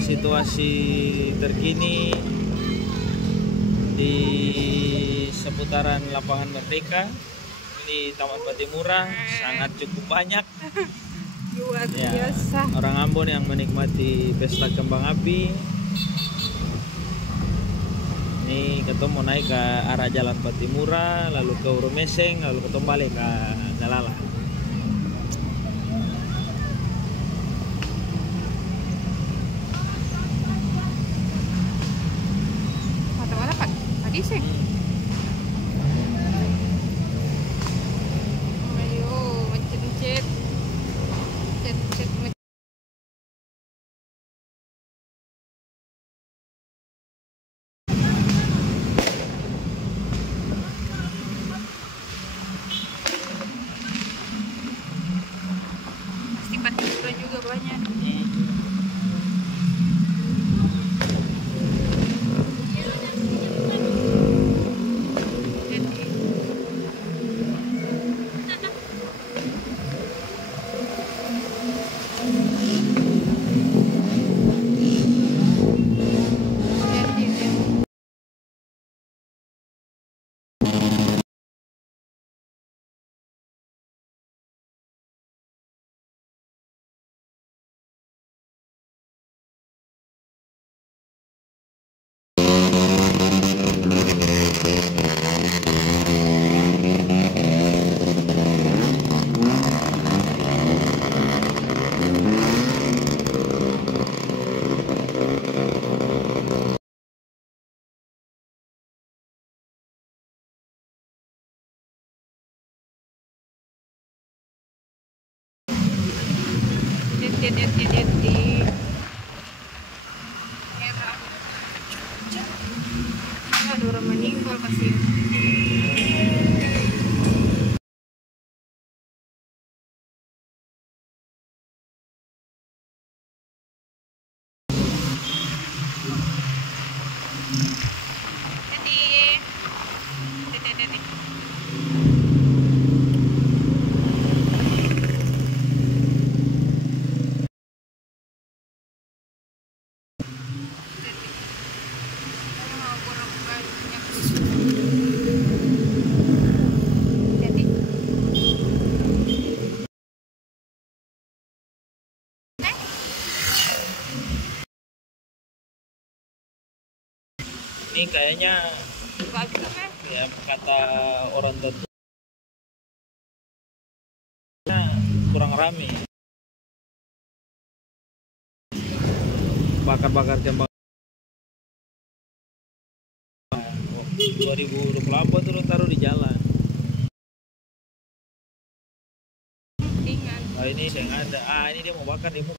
situasi terkini di seputaran lapangan Merdeka di Taman Patimura sangat cukup banyak. Luar Ya, biasa. orang Ambon yang menikmati pesta kembang api. Ini ketemu mau naik ke arah Jalan Patimura, lalu ke Urumeseng, lalu ketemu balik ke Galala. Mata-mata Pak. Tadi sih. Ayo, mencet-mencet. Mencet-mencet. Pasti Patimura juga banyak. Di merah. Ada orang meninggal pasti. Jadi. Ini kayaknya ya kata orang tua kurang rame. Bakar-bakar kembang 2024 turun taruh di jalan. Oh, ini saya nggak ada. Ini dia mau bakar di muka.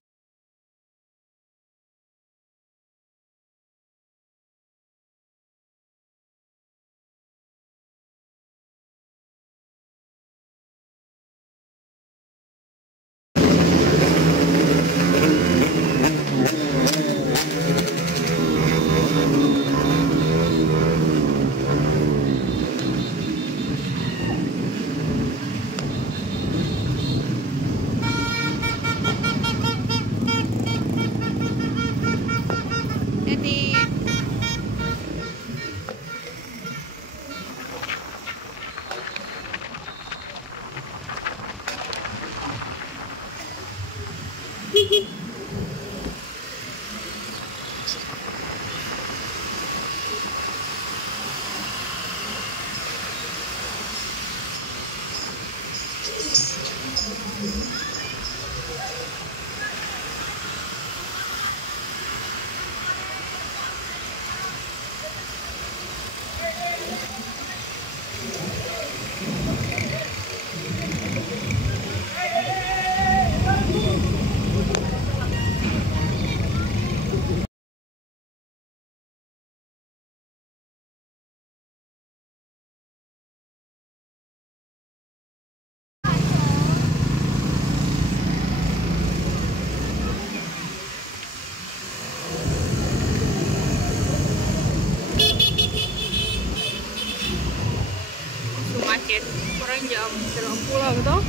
macet kurang jam setelah pulang toh.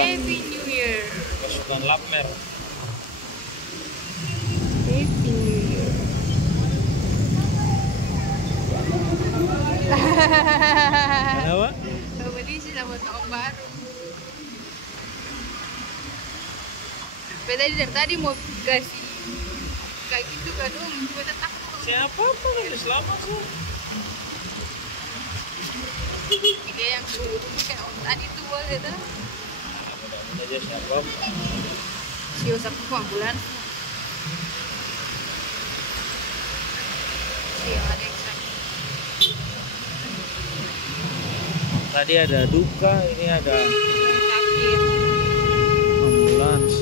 Happy New Year. pasukan Lapmer. Happy New Year. Kenapa? Beli sih sama tahun baru. Beda dari tadi mau kasih kayak gitu kan dong, beda takut. Siapa pun udah selamat sih. Tiga yang suruh kayak tadi tuh boleh dah. Mudah-mudahan aja siapa. Si usap bulan. Si Alexa. Tadi ada duka, ini ada Sakit. ambulans.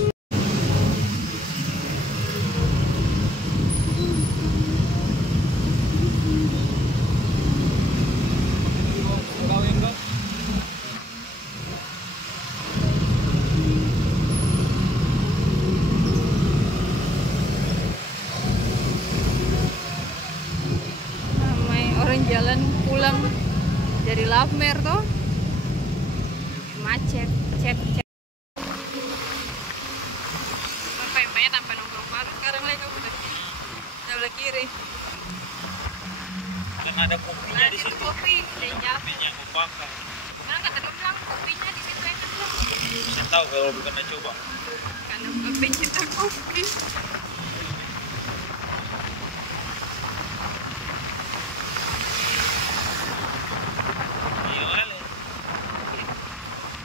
Ramai orang jalan pulang dari Lapmer toh. Macet, chat. Sampai tanpa nongkrong baru sekarang lagi udah sebelah kiri. Kan ada kopinya Nah, di itu situ. kopi dan jam. Kopinya aku bakar. Karena kata dia bilang kopinya di situ enak loh. Bisa tahu kalau bukan coba. Karena pencinta kopi. Iya kali.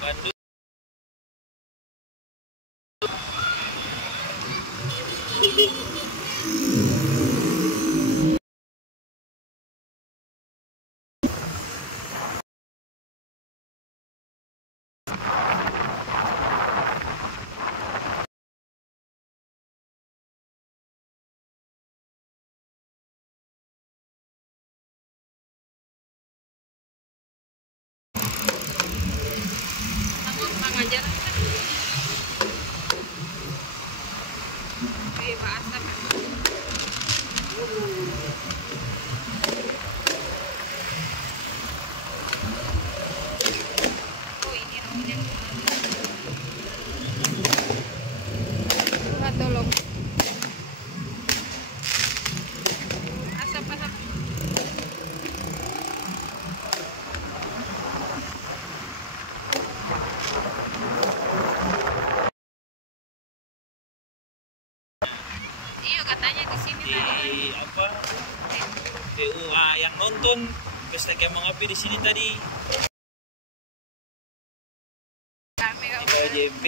Bandung. Aku ngajar kan. Kayak bahasa kan. Oh ini namanya. Tuhan tolong. Asap. Iya katanya di sini Di tadi. apa? DUA yang nonton pesta kembang api di sini tadi. Kami Di KJP.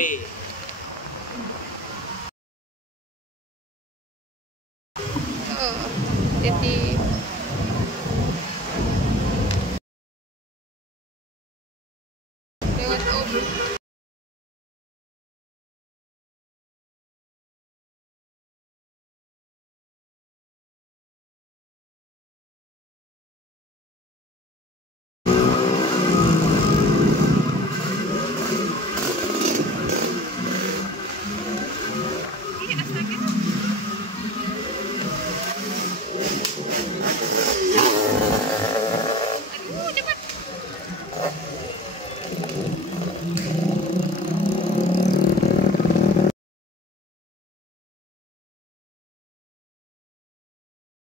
jadi